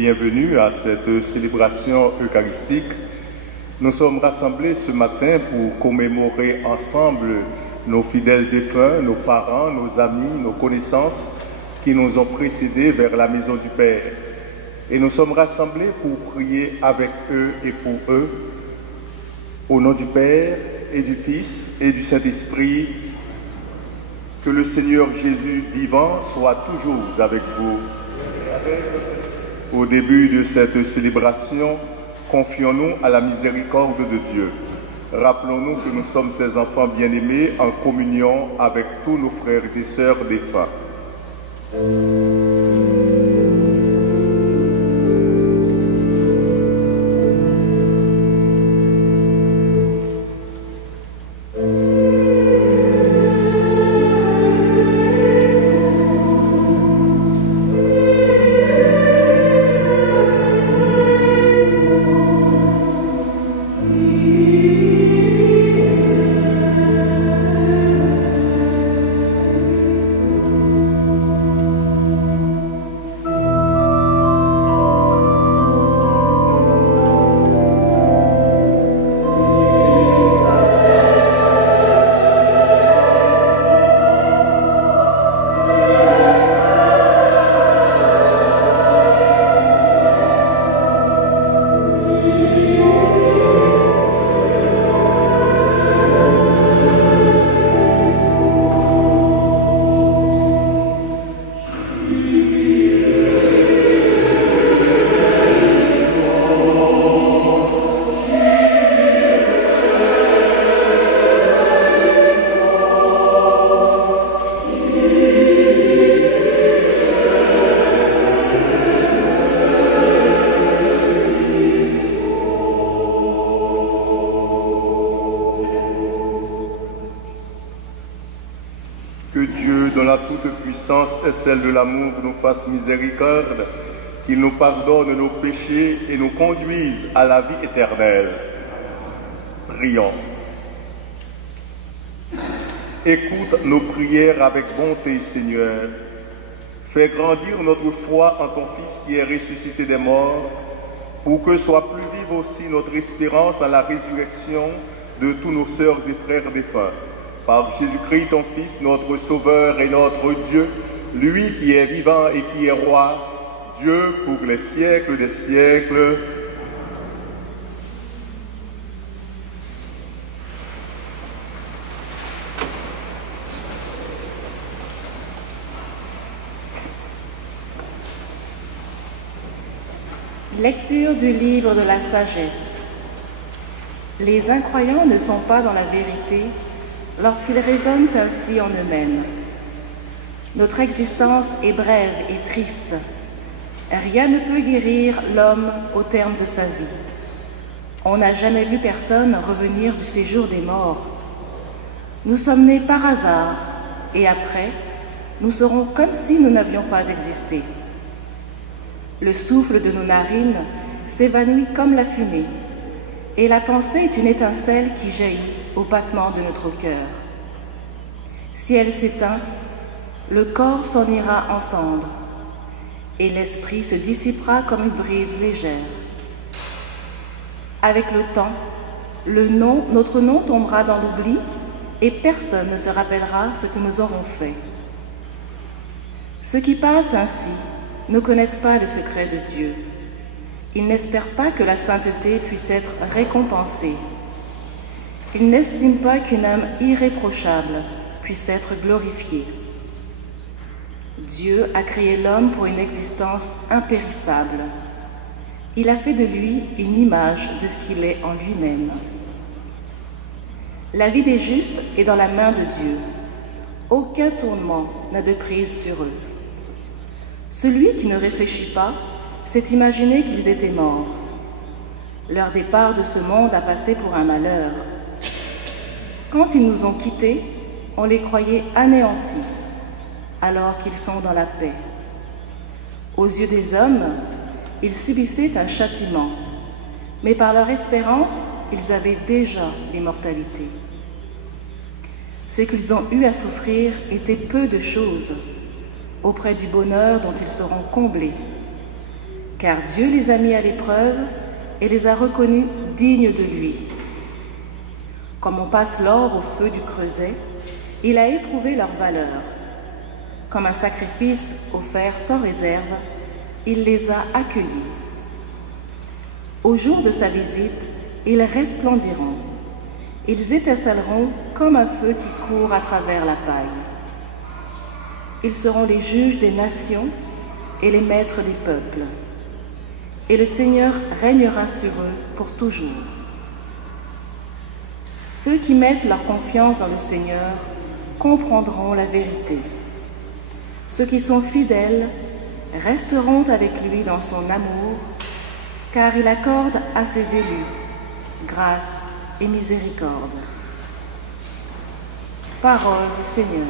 bienvenue à cette célébration eucharistique. Nous sommes rassemblés ce matin pour commémorer ensemble nos fidèles défunts, nos parents, nos amis, nos connaissances qui nous ont précédés vers la maison du Père. Et nous sommes rassemblés pour prier avec eux et pour eux, au nom du Père et du Fils et du Saint-Esprit. Que le Seigneur Jésus vivant soit toujours avec vous. Au début de cette célébration, confions-nous à la miséricorde de Dieu. Rappelons-nous que nous sommes ses enfants bien-aimés en communion avec tous nos frères et sœurs défunts. puissance et celle de l'amour nous fasse miséricorde, qu'il nous pardonne nos péchés et nous conduise à la vie éternelle. Prions. Écoute nos prières avec bonté, Seigneur. Fais grandir notre foi en ton Fils qui est ressuscité des morts, pour que soit plus vive aussi notre espérance à la résurrection de tous nos sœurs et frères défunts. Par Jésus-Christ, ton Fils, notre Sauveur et notre Dieu, lui qui est vivant et qui est roi, Dieu pour les siècles des siècles. Lecture du livre de la sagesse. Les incroyants ne sont pas dans la vérité lorsqu'ils raisonnent ainsi en eux-mêmes. Notre existence est brève et triste. Rien ne peut guérir l'homme au terme de sa vie. On n'a jamais vu personne revenir du séjour des morts. Nous sommes nés par hasard et après, nous serons comme si nous n'avions pas existé. Le souffle de nos narines s'évanouit comme la fumée, et la pensée est une étincelle qui jaillit au battement de notre cœur. Si elle s'éteint, le corps s'en ira en cendres, et l'esprit se dissipera comme une brise légère. Avec le temps, notre nom tombera dans l'oubli, et personne ne se rappellera ce que nous aurons fait. Ceux qui parlent ainsi ne connaissent pas le secret de Dieu. Ils n'espèrent pas que la sainteté puisse être récompensée. Ils n'estiment pas qu'une âme irréprochable puisse être glorifiée. Dieu a créé l'homme pour une existence impérissable. Il a fait de lui une image de ce qu'il est en lui-même. La vie des justes est dans la main de Dieu. Aucun tourment n'a de prise sur eux. Celui qui ne réfléchit pas s'est imaginé qu'ils étaient morts. Leur départ de ce monde a passé pour un malheur. Quand ils nous ont quittés, on les croyait anéantis, alors qu'ils sont dans la paix. Aux yeux des hommes, ils subissaient un châtiment, mais par leur espérance, ils avaient déjà l'immortalité. Ce qu'ils ont eu à souffrir était peu de choses auprès du bonheur dont ils seront comblés, car Dieu les a mis à l'épreuve et les a reconnus dignes de lui. Comme on passe l'or au feu du creuset, il a éprouvé leur valeur. Comme un sacrifice offert sans réserve, il les a accueillis. Au jour de sa visite, ils resplendiront. Ils étinceleront comme un feu qui court à travers la paille. Ils seront les juges des nations et les maîtres des peuples. Et le Seigneur régnera sur eux pour toujours. Ceux qui mettent leur confiance dans le Seigneur comprendront la vérité. Ceux qui sont fidèles resteront avec lui dans son amour, car il accorde à ses élus grâce et miséricorde. Parole du Seigneur.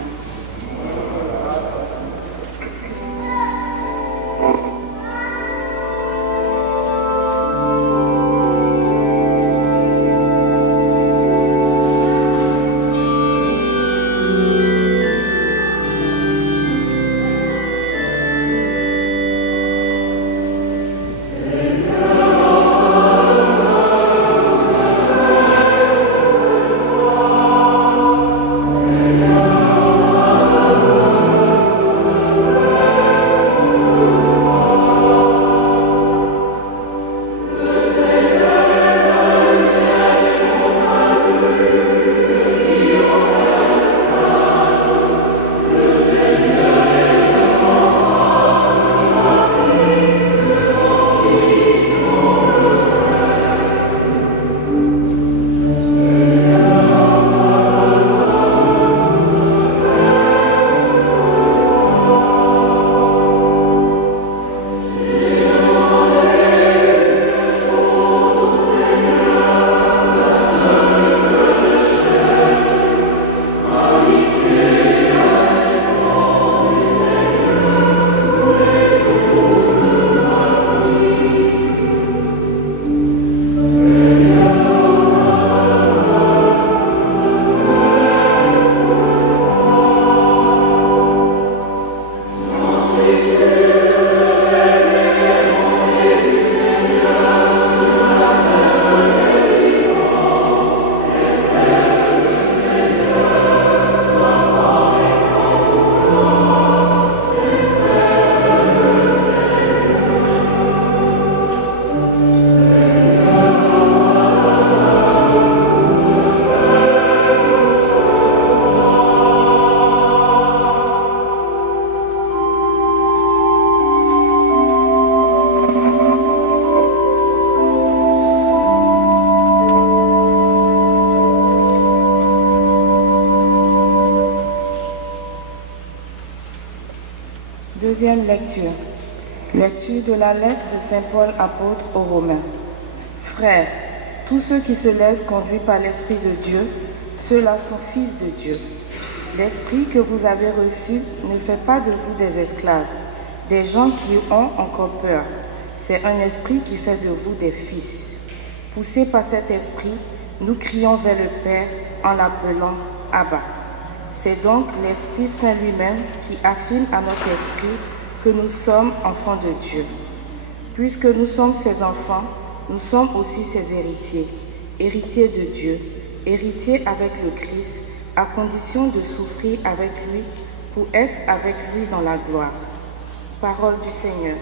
Sixième lecture. Lecture de la lettre de Saint Paul apôtre aux Romains. Frères, tous ceux qui se laissent conduire par l'Esprit de Dieu, ceux-là sont fils de Dieu. L'Esprit que vous avez reçu ne fait pas de vous des esclaves, des gens qui ont encore peur. C'est un esprit qui fait de vous des fils. Poussés par cet esprit, nous crions vers le Père en l'appelant Abba. C'est donc l'Esprit Saint lui-même qui affirme à notre esprit que nous sommes enfants de Dieu. Puisque nous sommes ses enfants, nous sommes aussi ses héritiers, héritiers de Dieu, héritiers avec le Christ, à condition de souffrir avec lui pour être avec lui dans la gloire. Parole du Seigneur.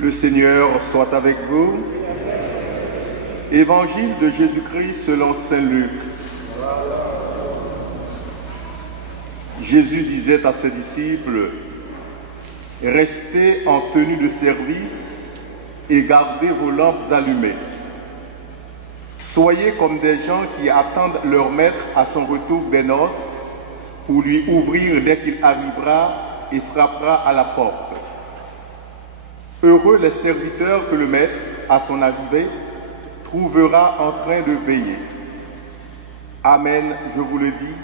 Le Seigneur soit avec vous. Évangile de Jésus-Christ selon saint Luc. Jésus disait à ses disciples, « Restez en tenue de service et gardez vos lampes allumées. Soyez comme des gens qui attendent leur maître à son retour des noces pour lui ouvrir dès qu'il arrivera et frappera à la porte. Heureux les serviteurs que le maître, à son arrivée, trouvera en train de veiller. Amen, je vous le dis,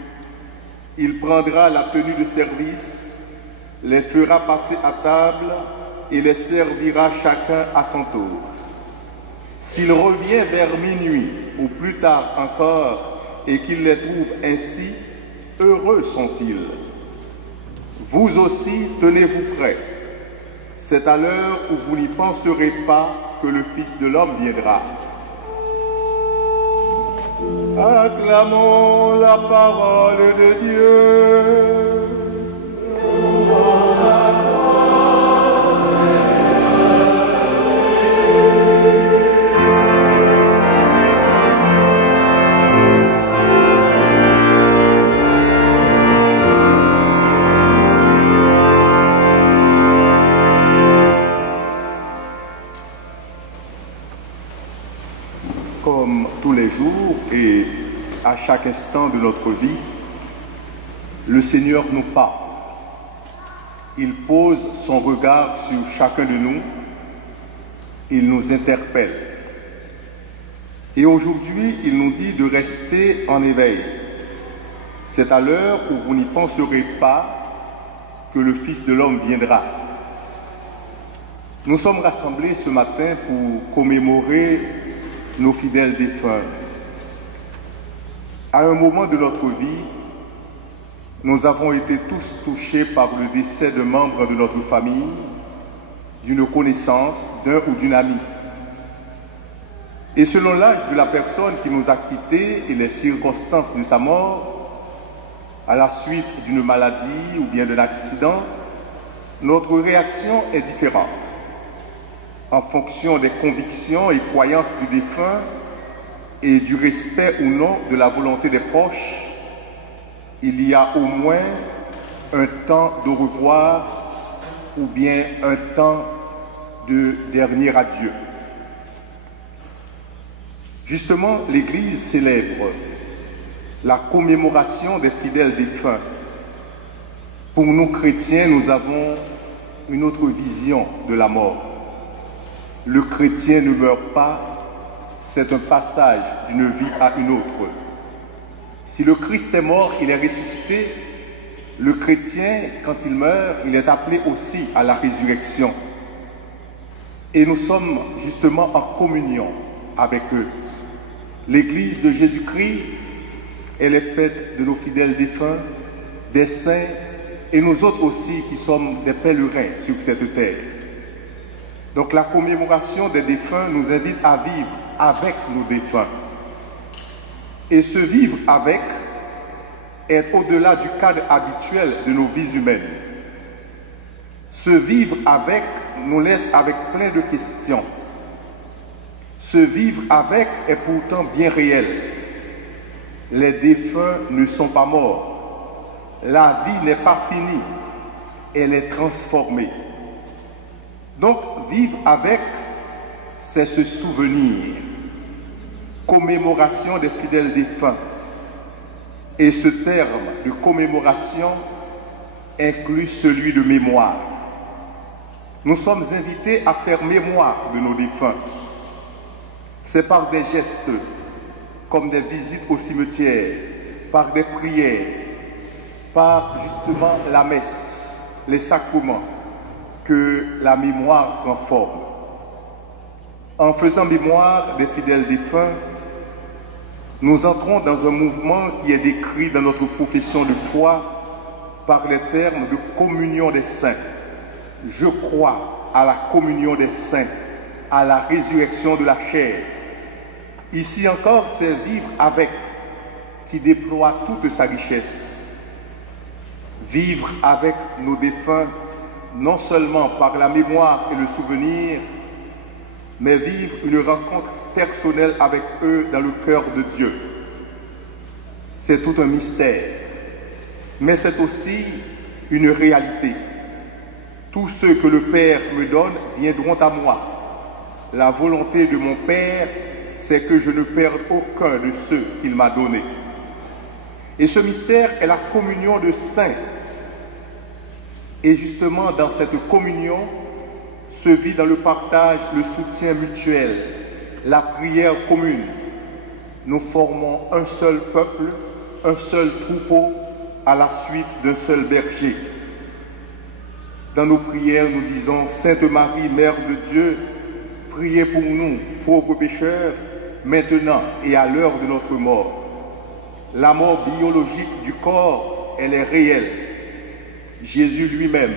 il prendra la tenue de service, les fera passer à table et les servira chacun à son tour. S'il revient vers minuit ou plus tard encore et qu'il les trouve ainsi, heureux sont-ils. Vous aussi, tenez-vous prêts. C'est à l'heure où vous n'y penserez pas que le Fils de l'homme viendra. Acclamons la parole de Dieu. Comme tous les jours et à chaque instant de notre vie, le Seigneur nous parle. Il pose son regard sur chacun de nous, il nous interpelle. Et aujourd'hui, il nous dit de rester en éveil. C'est à l'heure où vous n'y penserez pas que le Fils de l'homme viendra. Nous sommes rassemblés ce matin pour commémorer nos fidèles défunts. À un moment de notre vie, nous avons été tous touchés par le décès de membres de notre famille, d'une connaissance, d'un ou d'une amie. Et selon l'âge de la personne qui nous a quittés et les circonstances de sa mort, à la suite d'une maladie ou bien d'un accident, notre réaction est différente. En fonction des convictions et croyances du défunt et du respect ou non de la volonté des proches, il y a au moins un temps de revoir ou bien un temps de dernier adieu. Justement, l'Église célèbre la commémoration des fidèles défunts. Pour nous chrétiens, nous avons une autre vision de la mort. Le chrétien ne meurt pas, c'est un passage d'une vie à une autre. Si le Christ est mort, il est ressuscité, le chrétien, quand il meurt, il est appelé aussi à la résurrection. Et nous sommes justement en communion avec eux. L'Église de Jésus-Christ, elle est faite de nos fidèles défunts, des saints, et nous autres aussi qui sommes des pèlerins sur cette terre. Donc la commémoration des défunts nous invite à vivre avec nos défunts. Et ce vivre avec est au-delà du cadre habituel de nos vies humaines. Ce vivre avec nous laisse avec plein de questions. Ce vivre avec est pourtant bien réel. Les défunts ne sont pas morts. La vie n'est pas finie. Elle est transformée. Donc, vivre avec, c'est se souvenir. Commémoration des fidèles défunts. Et ce terme de commémoration inclut celui de mémoire. Nous sommes invités à faire mémoire de nos défunts. C'est par des gestes, comme des visites au cimetière, par des prières, par justement la messe, les sacrements, que la mémoire prend forme. En faisant mémoire des fidèles défunts, nous entrons dans un mouvement qui est décrit dans notre profession de foi par les termes de communion des saints. Je crois à la communion des saints, à la résurrection de la chair. Ici encore, c'est vivre avec qui déploie toute sa richesse. Vivre avec nos défunts, non seulement par la mémoire et le souvenir, mais vivre une rencontre personnelle avec eux dans le cœur de Dieu. C'est tout un mystère, mais c'est aussi une réalité. Tous ceux que le Père me donne viendront à moi. La volonté de mon Père, c'est que je ne perde aucun de ceux qu'il m'a donnés. Et ce mystère est la communion de saints. Et justement, dans cette communion, se vit dans le partage, le soutien mutuel, la prière commune. Nous formons un seul peuple, un seul troupeau, à la suite d'un seul berger. Dans nos prières, nous disons « Sainte Marie, Mère de Dieu, priez pour nous, pauvres pécheurs, maintenant et à l'heure de notre mort. » La mort biologique du corps, elle est réelle. Jésus lui-même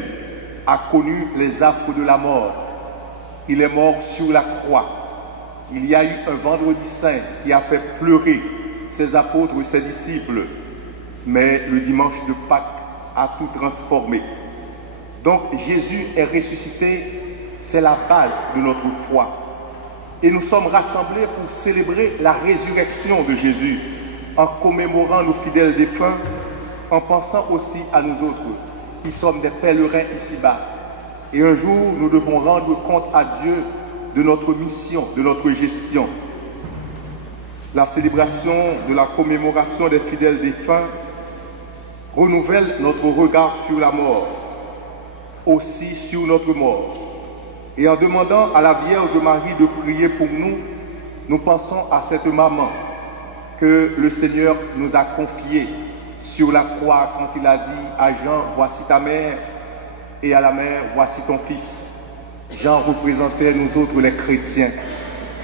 a connu les affres de la mort. Il est mort sur la croix. Il y a eu un vendredi saint qui a fait pleurer ses apôtres et ses disciples. Mais le dimanche de Pâques a tout transformé. Donc Jésus est ressuscité, c'est la base de notre foi. Et nous sommes rassemblés pour célébrer la résurrection de Jésus, en commémorant nos fidèles défunts, en pensant aussi à nous autres, qui sommes des pèlerins ici-bas. Et un jour, nous devons rendre compte à Dieu de notre mission, de notre gestion. La célébration de la commémoration des fidèles défunts renouvelle notre regard sur la mort, aussi sur notre mort. Et en demandant à la Vierge Marie de prier pour nous, nous pensons à cette maman que le Seigneur nous a confiée sur la croix quand il a dit à Jean, voici ta mère, et à la mère, voici ton fils. Jean représentait nous autres les chrétiens.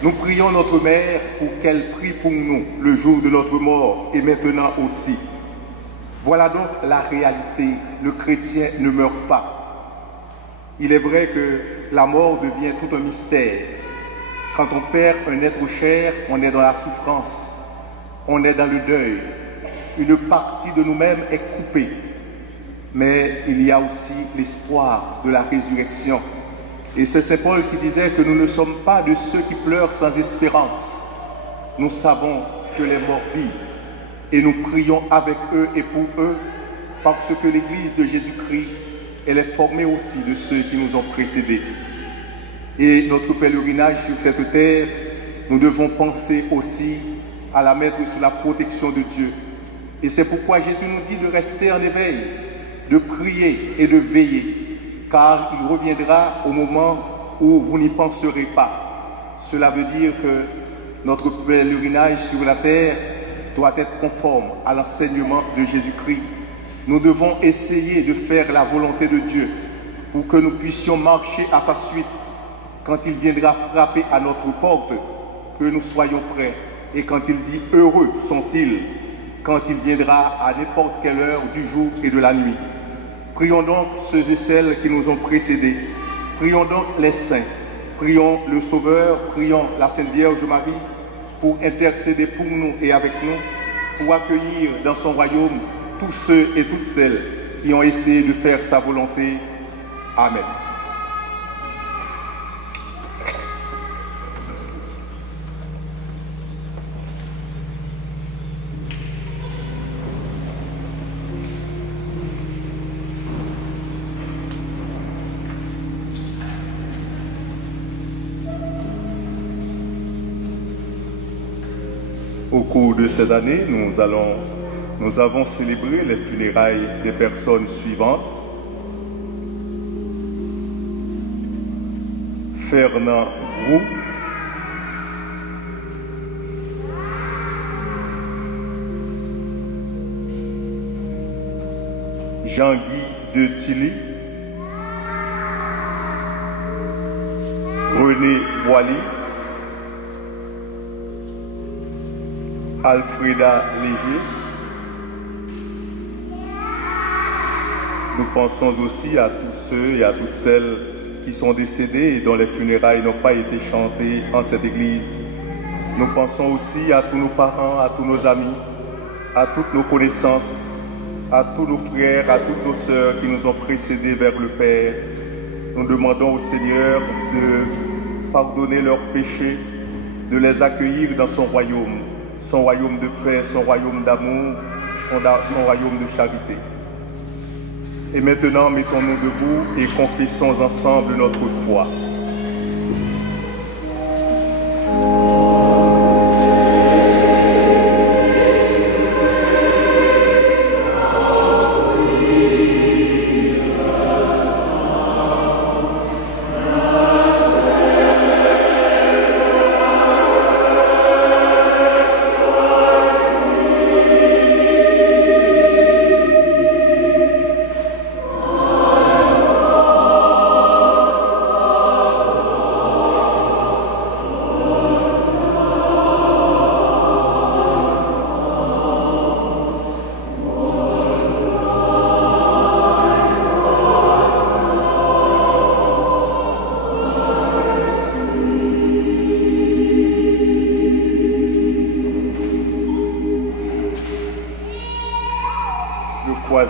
Nous prions notre mère pour qu'elle prie pour nous le jour de notre mort et maintenant aussi. Voilà donc la réalité. Le chrétien ne meurt pas. Il est vrai que la mort devient tout un mystère. Quand on perd un être cher, on est dans la souffrance, on est dans le deuil. Une partie de nous-mêmes est coupée. Mais il y a aussi l'espoir de la résurrection. Et c'est Saint Paul qui disait que nous ne sommes pas de ceux qui pleurent sans espérance. Nous savons que les morts vivent. Et nous prions avec eux et pour eux, parce que l'Église de Jésus-Christ, elle est formée aussi de ceux qui nous ont précédés. Et notre pèlerinage sur cette terre, nous devons penser aussi à la mettre sous la protection de Dieu. Et c'est pourquoi Jésus nous dit de rester en éveil, de prier et de veiller. car il reviendra au moment où vous n'y penserez pas. Cela veut dire que notre pèlerinage sur la terre doit être conforme à l'enseignement de Jésus-Christ. Nous devons essayer de faire la volonté de Dieu pour que nous puissions marcher à sa suite. Quand il viendra frapper à notre porte, que nous soyons prêts. Et quand il dit « heureux sont-ils », quand il viendra à n'importe quelle heure du jour et de la nuit. Prions donc ceux et celles qui nous ont précédés. Prions donc les saints. Prions le Sauveur, prions la Sainte Vierge Marie pour intercéder pour nous et avec nous, pour accueillir dans son royaume tous ceux et toutes celles qui ont essayé de faire sa volonté. Amen. Au cours de cette année, nous avons célébré les funérailles des personnes suivantes. Fernand Roux, Jean-Guy de Tilly, René Boily, Alfreda Léger. Nous pensons aussi à tous ceux et à toutes celles qui sont décédés et dont les funérailles n'ont pas été chantées en cette église. Nous pensons aussi à tous nos parents, à tous nos amis, à toutes nos connaissances, à tous nos frères, à toutes nos sœurs qui nous ont précédés vers le Père. Nous demandons au Seigneur de pardonner leurs péchés, de les accueillir dans son royaume de paix, son royaume d'amour, son royaume de charité. Et maintenant, mettons-nous debout et confessons ensemble notre foi.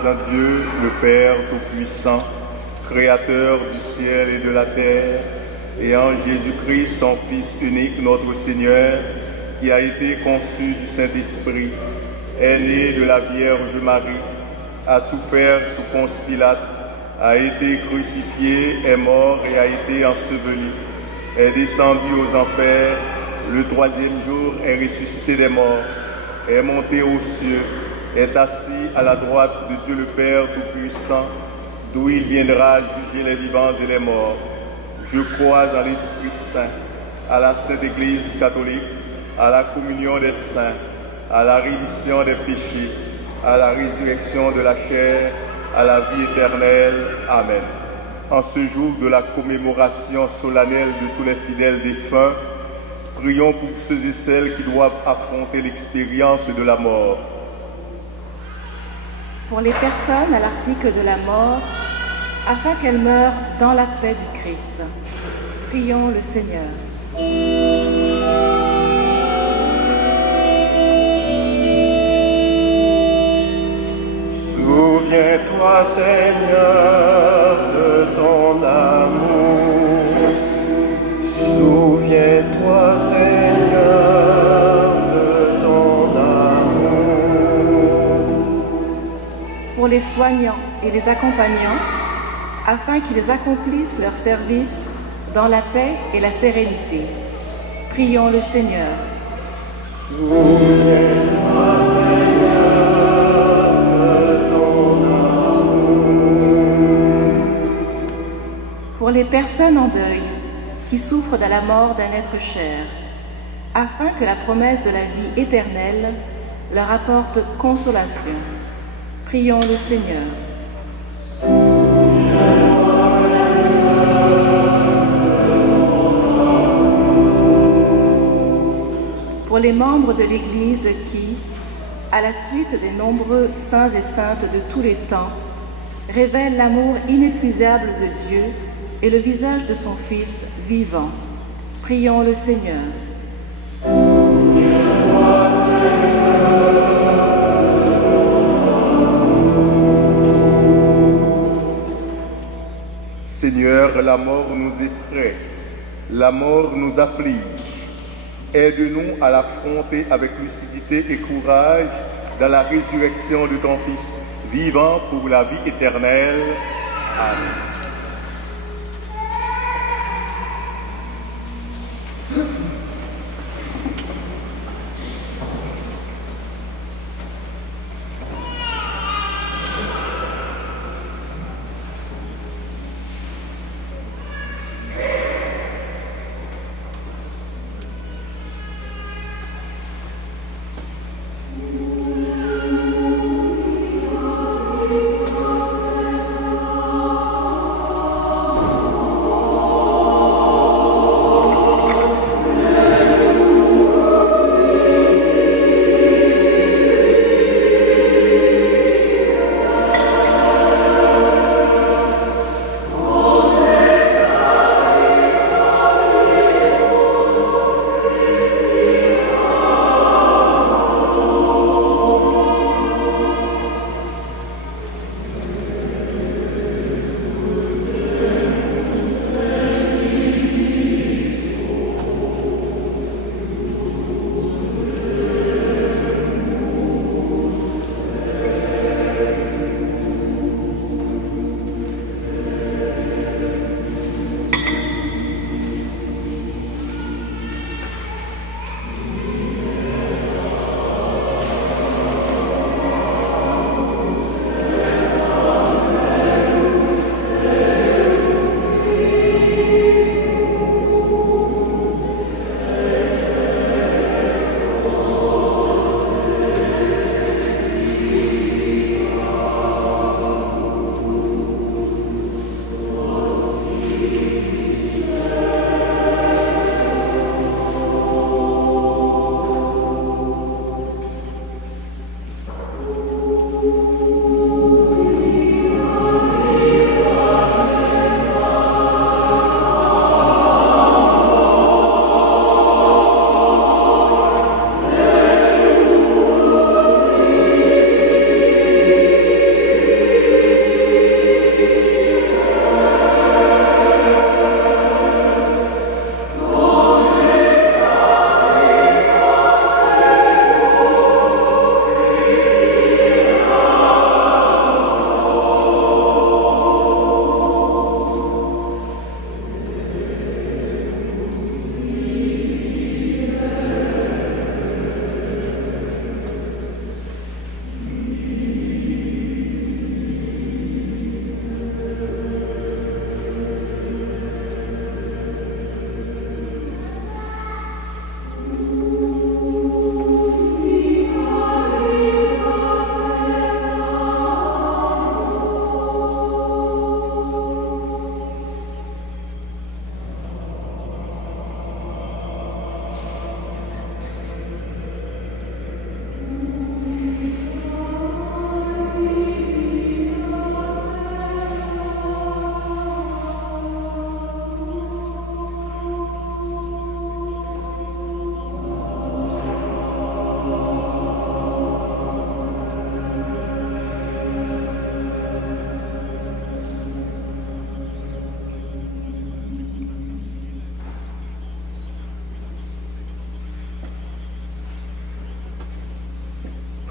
En Dieu, le Père Tout-Puissant, Créateur du ciel et de la terre, et en Jésus-Christ, son Fils unique, notre Seigneur, qui a été conçu du Saint-Esprit, est né de la Vierge Marie, a souffert sous Ponce Pilate, a été crucifié, est mort et a été enseveli, est descendu aux enfers, le troisième jour est ressuscité des morts, est monté aux cieux, est assis à la droite de Dieu le Père Tout-Puissant, d'où il viendra juger les vivants et les morts. Je crois en l'Esprit Saint, à la Sainte Église catholique, à la communion des saints, à la rémission des péchés, à la résurrection de la chair, à la vie éternelle. Amen. En ce jour de la commémoration solennelle de tous les fidèles défunts, prions pour ceux et celles qui doivent affronter l'expérience de la mort. Pour les personnes à l'article de la mort, afin qu'elles meurent dans la paix du Christ. Prions le Seigneur. Souviens-toi, Seigneur, de ton amour. Souviens-toi, Seigneur, de ton amour. Pour les soignants et les accompagnants, afin qu'ils accomplissent leur service dans la paix et la sérénité. Prions le Seigneur. Souviens-toi, Seigneur, de ton amour. pour les personnes en deuil qui souffrent de la mort d'un être cher, afin que la promesse de la vie éternelle leur apporte consolation. Prions le Seigneur. Pour les membres de l'Église qui, à la suite des nombreux saints et saintes de tous les temps, révèlent l'amour inépuisable de Dieu et le visage de son Fils vivant, prions le Seigneur. Seigneur, la mort nous effraie, la mort nous afflige. Aide-nous à l'affronter avec lucidité et courage dans la résurrection de ton Fils, vivant pour la vie éternelle. Amen.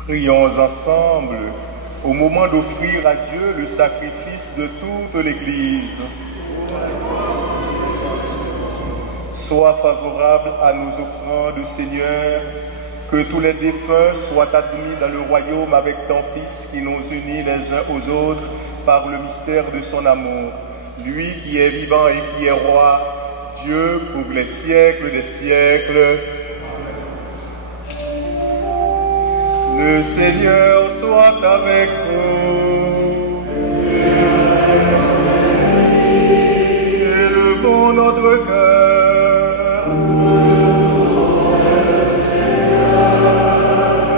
Prions ensemble au moment d'offrir à Dieu le sacrifice de toute l'Église. Sois favorable à nos offrandes, Seigneur, que tous les défunts soient admis dans le royaume avec ton Fils qui nous unit les uns aux autres par le mystère de son amour. lui qui est vivant et qui est roi, Dieu pour les siècles des siècles. Le Seigneur soit avec vous. Élevons notre cœur.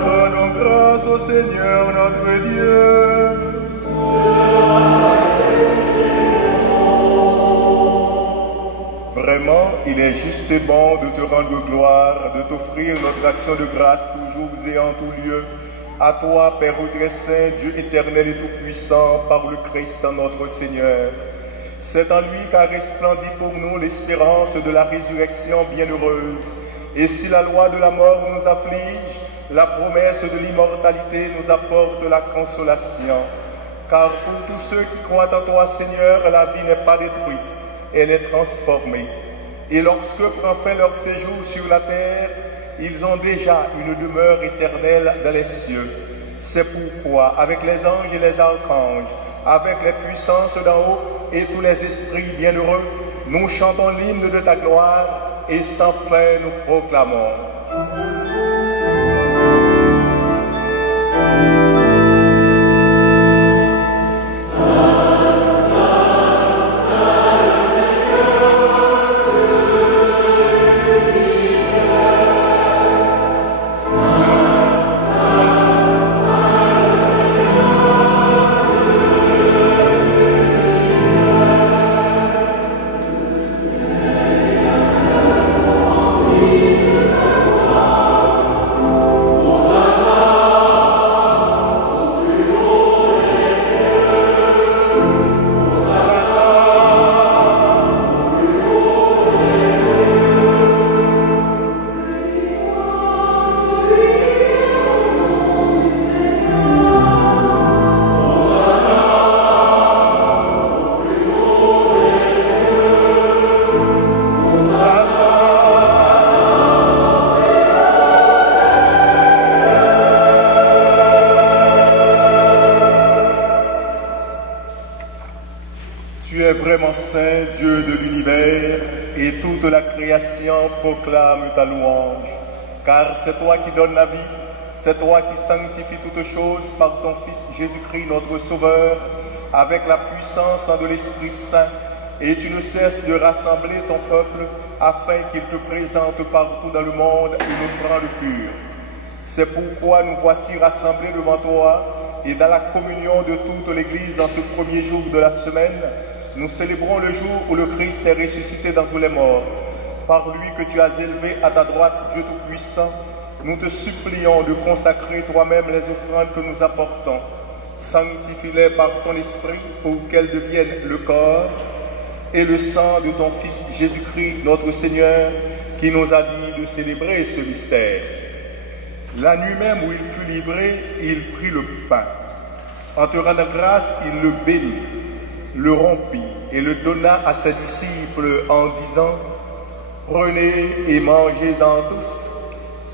Rendons grâce au Seigneur notre Dieu. Vraiment, il est juste et bon de te rendre gloire, de t'offrir notre action de grâce toujours et en tout lieu. À toi, Père très saint, Dieu éternel et tout-puissant, par le Christ notre Seigneur. C'est en lui qu'a resplendit pour nous l'espérance de la résurrection bienheureuse. Et si la loi de la mort nous afflige, la promesse de l'immortalité nous apporte la consolation. Car pour tous ceux qui croient en toi, Seigneur, la vie n'est pas détruite, elle est transformée. Et lorsque prend fin leur séjour sur la terre, ils ont déjà une demeure éternelle dans les cieux. C'est pourquoi, avec les anges et les archanges, avec les puissances d'en haut et tous les esprits bienheureux, nous chantons l'hymne de ta gloire et sans fin nous proclamons. Saint Dieu de l'univers, et toute la création proclame ta louange. Car c'est toi qui donnes la vie, c'est toi qui sanctifies toutes choses par ton Fils Jésus-Christ notre Sauveur, avec la puissance de l'Esprit Saint, et tu ne cesses de rassembler ton peuple afin qu'il te présente partout dans le monde une offrande pure. C'est pourquoi nous voici rassemblés devant toi, et dans la communion de toute l'Église en ce premier jour de la semaine, nous célébrons le jour où le Christ est ressuscité dans tous les morts. Par lui que tu as élevé à ta droite, Dieu Tout-Puissant, nous te supplions de consacrer toi-même les offrandes que nous apportons. Sanctifie-les par ton esprit pour qu'elles deviennent le corps et le sang de ton Fils Jésus-Christ, notre Seigneur, qui nous a dit de célébrer ce mystère. La nuit même où il fut livré, il prit le pain. En te rendant grâce, il le bénit, le rompit et le donna à ses disciples en disant: prenez et mangez-en tous,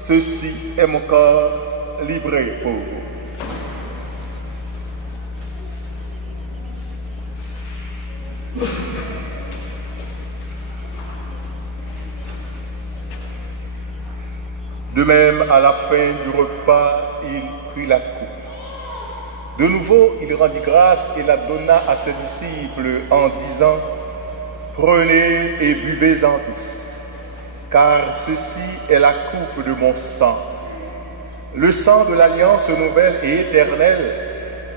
ceci est mon corps livré pour vous. De même, à la fin du repas, il prit la coupe. De nouveau, il rendit grâce et la donna à ses disciples en disant: prenez et buvez-en tous, car ceci est la coupe de mon sang, le sang de l'alliance nouvelle et éternelle,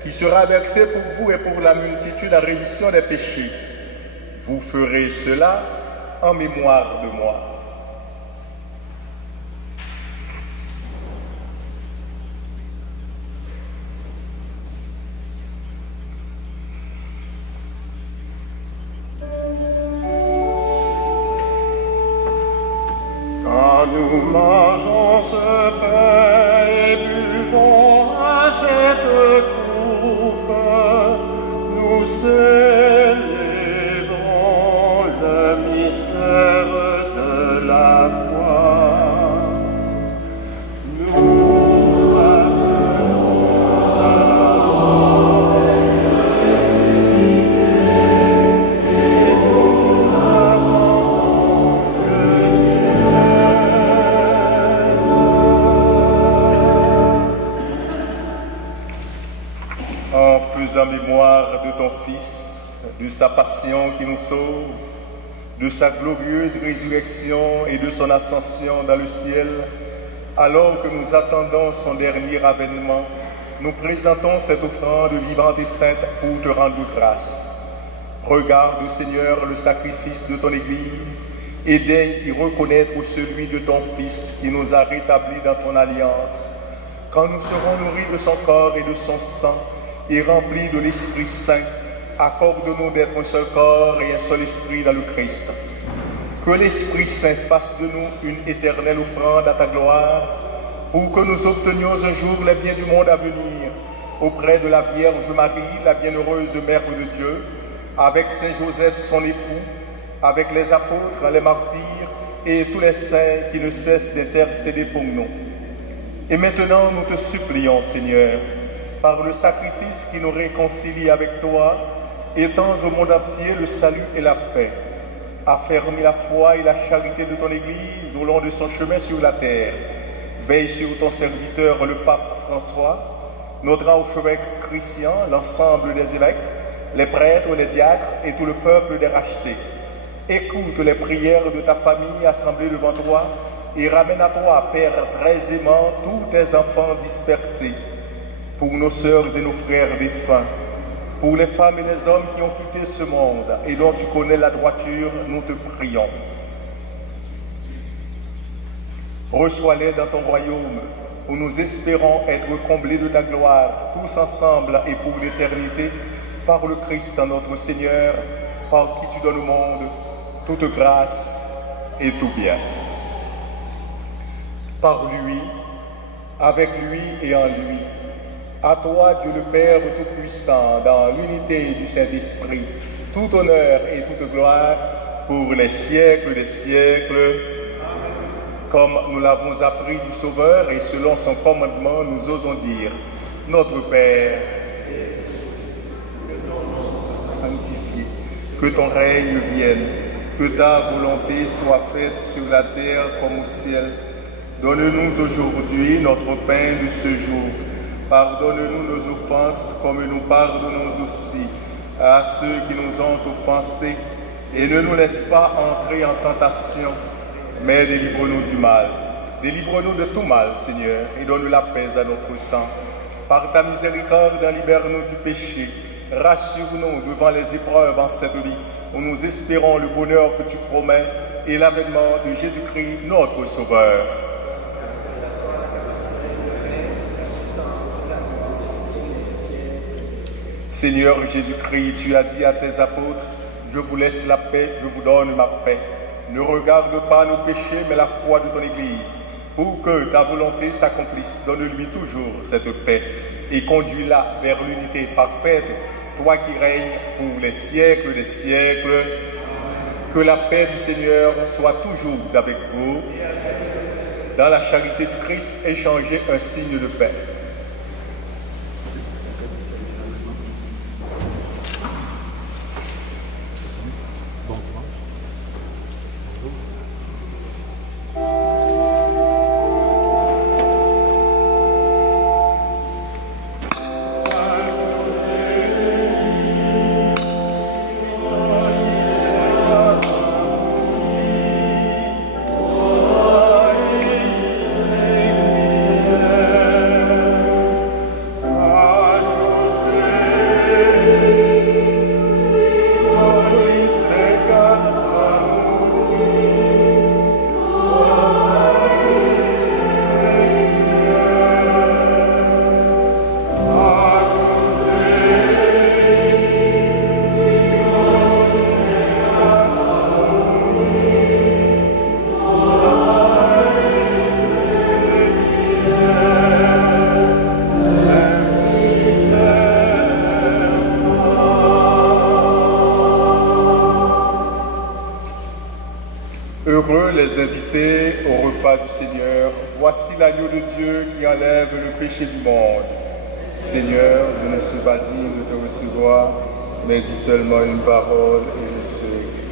qui sera versé pour vous et pour la multitude en rémission des péchés. Vous ferez cela en mémoire de moi. Quand nous mangeons ce pain et buvons à cette coupe, nous célébrons le mystère de la foi. Nous rappelons ta mort et en mémoire de ton Fils, de sa passion qui nous sauve, de sa glorieuse résurrection et de son ascension dans le ciel, alors que nous attendons son dernier avènement, nous présentons cette offrande vivante et sainte pour te rendre grâce. Regarde, Seigneur, le sacrifice de ton Église et daigne y reconnaître celui de ton Fils qui nous a rétablis dans ton alliance. Quand nous serons nourris de son corps et de son sang et remplis de l'Esprit Saint, accorde-nous d'être un seul corps et un seul esprit dans le Christ. Que l'Esprit Saint fasse de nous une éternelle offrande à ta gloire, pour que nous obtenions un jour les biens du monde à venir, auprès de la Vierge Marie, la bienheureuse Mère de Dieu, avec Saint Joseph son époux, avec les apôtres, les martyrs et tous les saints qui ne cessent d'intercéder pour nous. Et maintenant, nous te supplions, Seigneur, par le sacrifice qui nous réconcilie avec toi, étends au monde entier le salut et la paix. Affermis la foi et la charité de ton Église au long de son chemin sur la terre. Veille sur ton serviteur, le pape François, notre archevêque Christian, l'ensemble des évêques, les prêtres, les diacres et tout le peuple des rachetés. Écoute les prières de ta famille assemblée devant toi et ramène à toi, Père très aimant, tous tes enfants dispersés. Pour nos sœurs et nos frères défunts, pour les femmes et les hommes qui ont quitté ce monde et dont tu connais la droiture, nous te prions. Reçois-les dans ton royaume, où nous espérons être comblés de ta gloire, tous ensemble et pour l'éternité, par le Christ notre Seigneur, par qui tu donnes au monde toute grâce et tout bien. Par lui, avec lui et en lui, à toi, Dieu le Père Tout-Puissant, dans l'unité du Saint-Esprit, tout honneur et toute gloire pour les siècles des siècles. Comme nous l'avons appris du Sauveur et selon son commandement, nous osons dire, notre Père, sanctifié, que ton règne vienne, que ta volonté soit faite sur la terre comme au ciel. Donne-nous aujourd'hui notre pain de ce jour. Pardonne-nous nos offenses comme nous pardonnons aussi à ceux qui nous ont offensés. Et ne nous laisse pas entrer en tentation, mais délivre-nous du mal. Délivre-nous de tout mal, Seigneur, et donne la paix à notre temps. Par ta miséricorde, libère-nous du péché. Rassure-nous devant les épreuves en cette vie, où nous espérons le bonheur que tu promets et l'avènement de Jésus-Christ, notre Sauveur. Seigneur Jésus-Christ, tu as dit à tes apôtres, je vous laisse la paix, je vous donne ma paix. Ne regarde pas nos péchés, mais la foi de ton Église. Pour que ta volonté s'accomplisse, donne-lui toujours cette paix et conduis-la vers l'unité parfaite, toi qui règnes pour les siècles des siècles. Que la paix du Seigneur soit toujours avec vous. Dans la charité du Christ, échangez un signe de paix. Heureux les invités au repas du Seigneur. Voici l'agneau de Dieu qui enlève le péché du monde. Seigneur, je ne suis pas digne de te recevoir, mais dis seulement une parole et je serai guéri.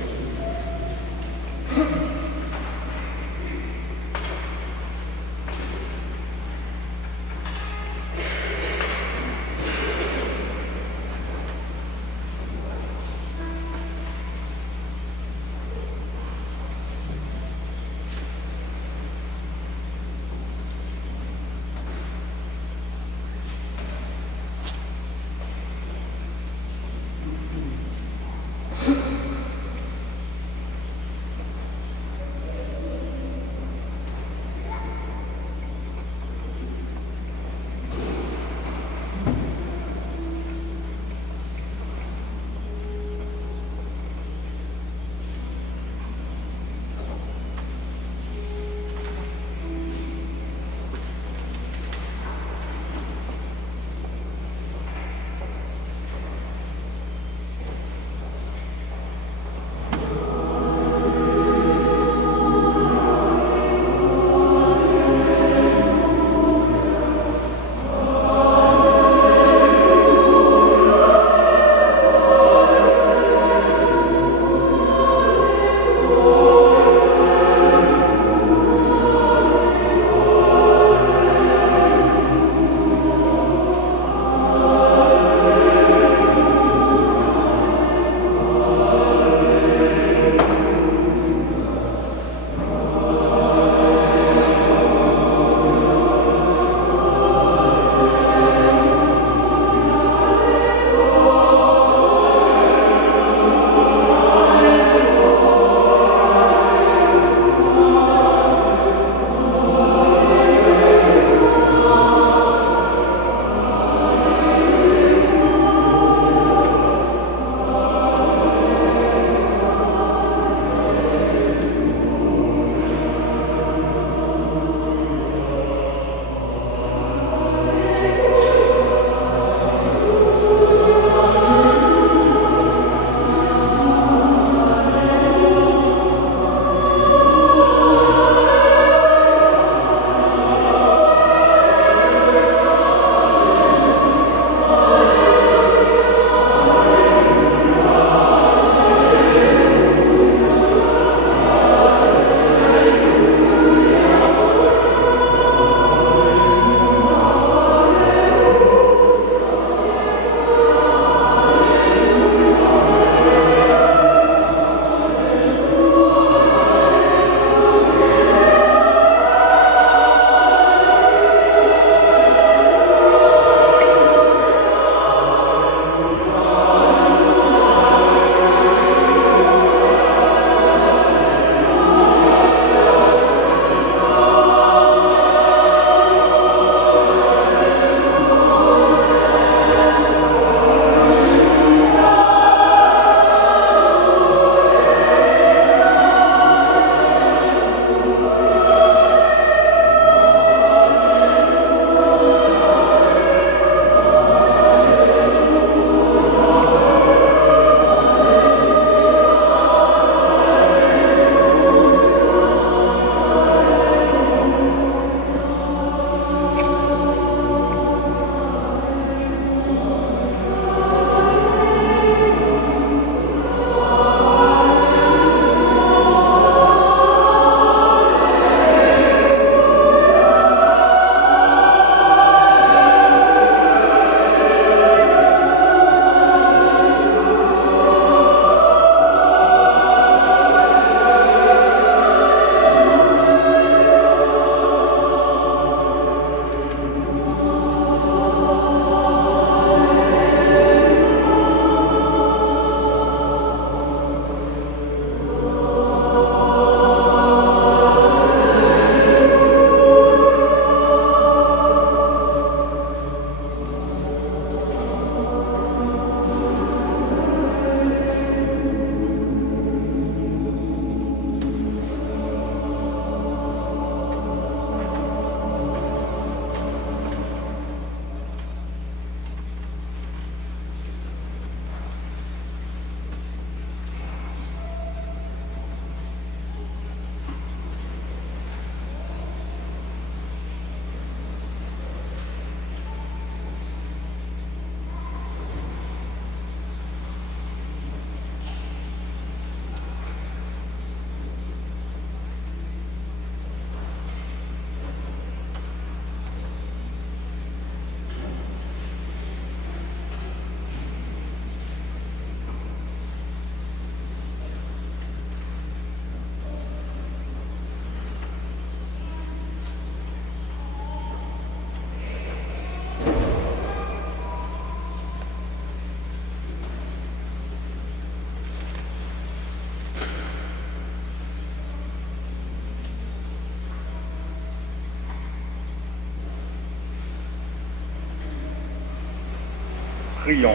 Prions.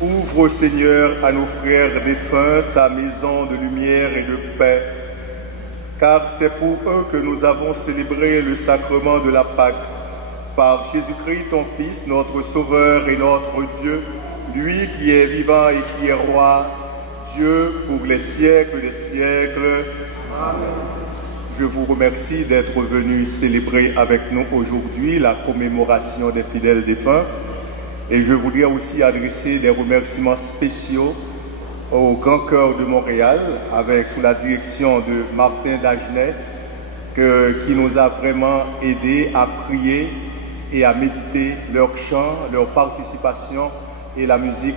Ouvre, Seigneur, à nos frères défunts ta maison de lumière et de paix, car c'est pour eux que nous avons célébré le sacrement de la Pâque. Par Jésus-Christ, ton Fils, notre Sauveur et notre Dieu, lui qui est vivant et qui est roi, Dieu pour les siècles des siècles. Amen. Je vous remercie d'être venus célébrer avec nous aujourd'hui la commémoration des fidèles défunts. Et je voudrais aussi adresser des remerciements spéciaux au Grand Chœur de Montréal, sous la direction de Martin Dagenet, qui nous a vraiment aidés à prier et à méditer leur chant, leur participation et la musique.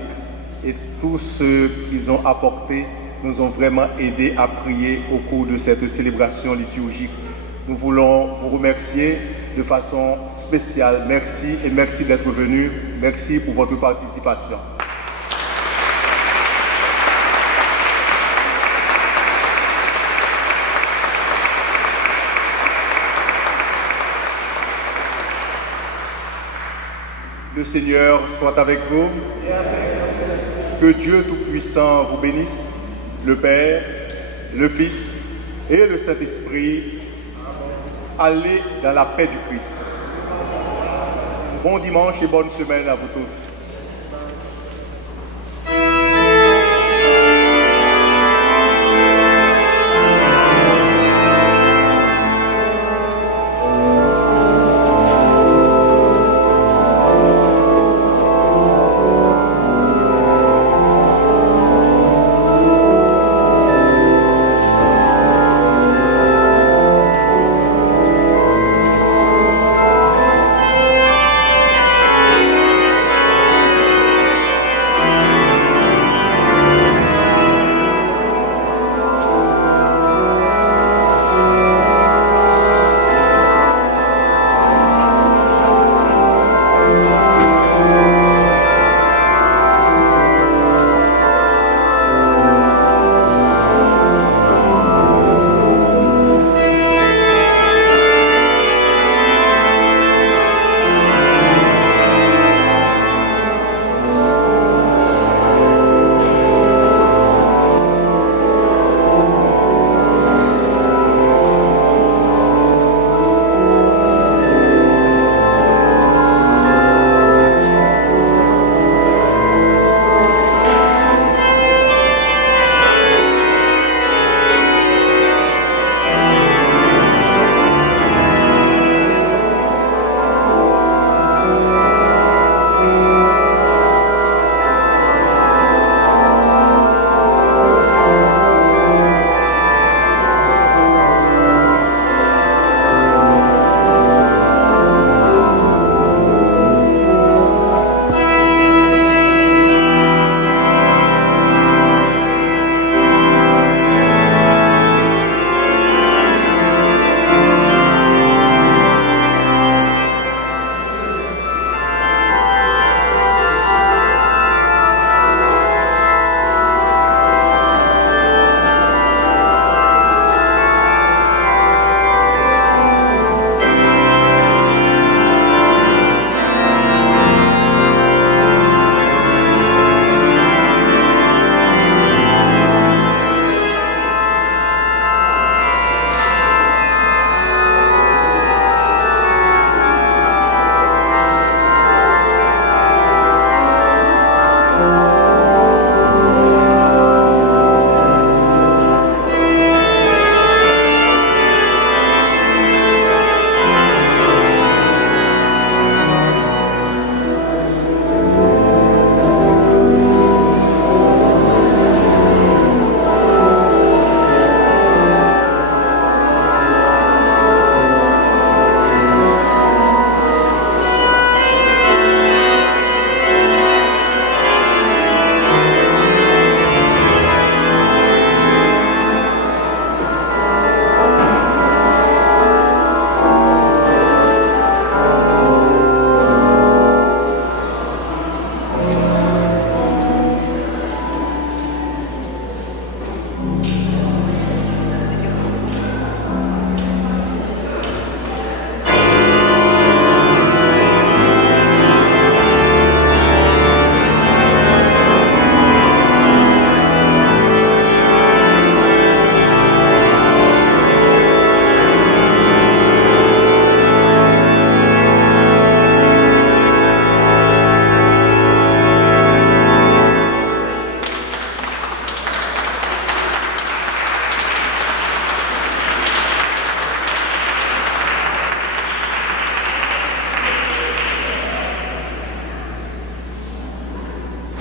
Et tout ce qu'ils ont apporté nous ont vraiment aidés à prier au cours de cette célébration liturgique. Nous voulons vous remercier de façon spéciale. Merci et merci d'être venus. Merci pour votre participation. Le Seigneur soit avec vous. Que Dieu Tout-Puissant vous bénisse, le Père, le Fils et le Saint-Esprit. Allez dans la paix du Christ. Bon dimanche et bonne semaine à vous tous.